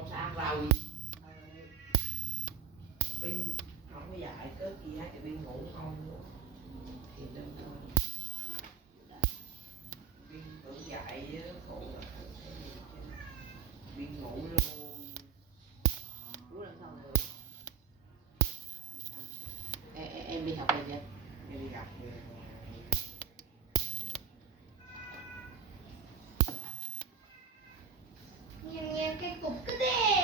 con sang rồi. Bình không có dạy cớ gì hết, thì Bình ngủ không luôn thì đừng thôi. Bình tưởng dạy phụ là Bình ngủ luôn. Ngủ làm sao rồi? Em đi học rồi chưa? Em đi gặp rồi. Nghe cái cục cái đè